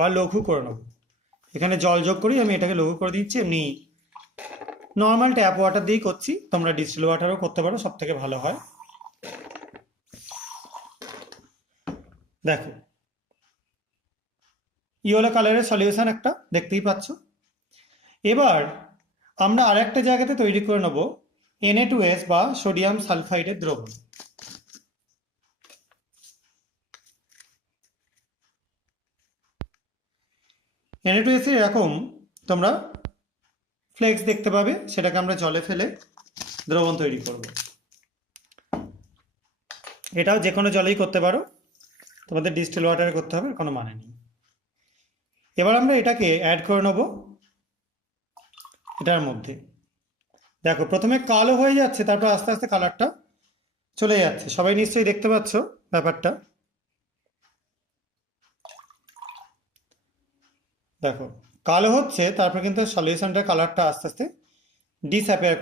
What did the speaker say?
বা লঘু করে নেব। এখানে জল যোগ করি, আমি এটাকে লঘু করে দিচ্ছি। এমনি নর্মাল ট্যাপ ওয়াটার দিয়েই করছি, তোমরা ডিস্টিল ওয়াটারও করতে পারো, সব থেকে ভালো হয়। দেখো ইয়েলো কালারের সলিউশন একটা দেখতেই পাচ্ছ। এবার আমরা আরেকটা জায়গাতে তৈরি করে নেব Na2S বা সোডিয়াম সালফাইডের দ্রবণ। Na2S এর এরকম তোমরা ফ্লেক্স দেখতে পাবে, সেটাকে আমরা জলে ফেলে দ্রবণ তৈরি করব। এটাও যে কোনো জলেই করতে পারো, তোমাদের ডিস্টিল ওয়াটারে করতে হবে কোনো মানে নেই। এবার আমরা এটাকে অ্যাড করে নেব এটার মধ্যে। দেখো প্রথমে কালো হয়ে যাচ্ছে, তারপর আস্তে আস্তে কালারটা চলে যাচ্ছে। সবাই নিশ্চয়ই দেখতে পাচ্ছ ব্যাপারটা। দেখো কালো হচ্ছে, তারপর কিন্তু সলিউশনটার কালারটা আস্তে আস্তে ডিসঅ্যাপিয়ার করে